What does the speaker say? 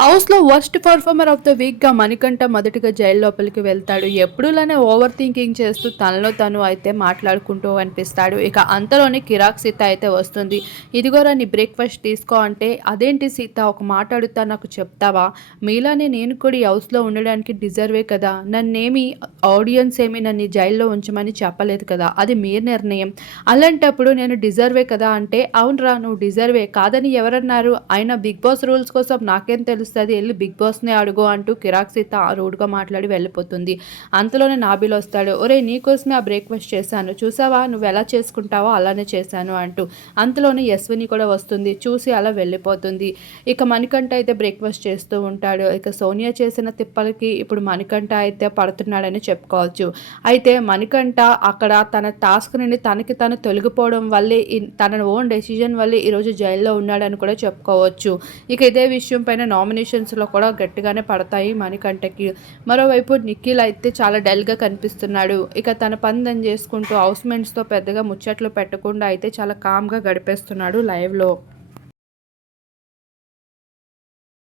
హౌస్లో worst performer of the వీక్గా మణికంఠ మొదటిగా జైలు లోపలికి వెళ్తాడు. ఎప్పుడులానే ఓవర్ థింకింగ్ చేస్తూ తనలో తను అయితే మాట్లాడుకుంటూ అనిపిస్తాడు. ఇక అంతలోనే కిరాక్ సీత అయితే వస్తుంది. ఇదిగోరా నీ బ్రేక్ఫాస్ట్ తీసుకో అంటే అదేంటి సీత ఒక మాట అడుగుతా నాకు చెప్తావా? మీలానే నేను కూడా ఈ హౌస్లో ఉండడానికి డిజర్వే కదా? నన్నేమి ఆడియన్స్ ఏమి నన్ను జైల్లో ఉంచమని చెప్పలేదు కదా? అది మీ నిర్ణయం. అలాంటప్పుడు నేను డిజర్వే కదా అంటే అవునరా నువ్వు డిజర్వే కాదని ఎవరన్నారు? ఆయన బిగ్ బాస్ రూల్స్ కోసం నాకేం తెలుసు తెలుస్తుంది. వెళ్ళి బిగ్ బాస్ని అడుగు అంటూ కిరాక్ సీత రూడ్గా మాట్లాడి వెళ్ళిపోతుంది. అంతలోనే నాబిల్ వస్తాడు. ఒరే నీకోసమే ఆ బ్రేక్ఫాస్ట్ చేశాను. చూసావా? నువ్వు ఎలా చేసుకుంటావో అలానే చేశాను అంటూ అంతలోనే యశ్విని కూడా వస్తుంది. చూసి అలా వెళ్ళిపోతుంది. ఇక మణికంఠ అయితే బ్రేక్ఫాస్ట్ చేస్తూ ఉంటాడు. ఇక సోనియా చేసిన తిప్పలకి ఇప్పుడు మణికంఠ అయితే పడుతున్నాడని చెప్పుకోవచ్చు. అయితే మణికంఠ అక్కడ తన టాస్క్ నుండి తనకి తను తొలగిపోవడం వల్లే తన ఓన్ డెసిజన్ వల్లే ఈరోజు జైల్లో ఉన్నాడని కూడా చెప్పుకోవచ్చు. ఇక ఇదే విషయం పైన నామినేషన్స్లో కూడా గట్టిగానే పడతాయి మణికంఠకి. మరోవైపు నిఖిల్ అయితే చాలా డల్గా కనిపిస్తున్నాడు. ఇక తన పని చేసుకుంటూ చేసుకుంటూ హౌస్మెంట్స్తో పెద్దగా ముచ్చట్లు పెట్టకుండా అయితే చాలా కామ్గా గడిపేస్తున్నాడు లైవ్లో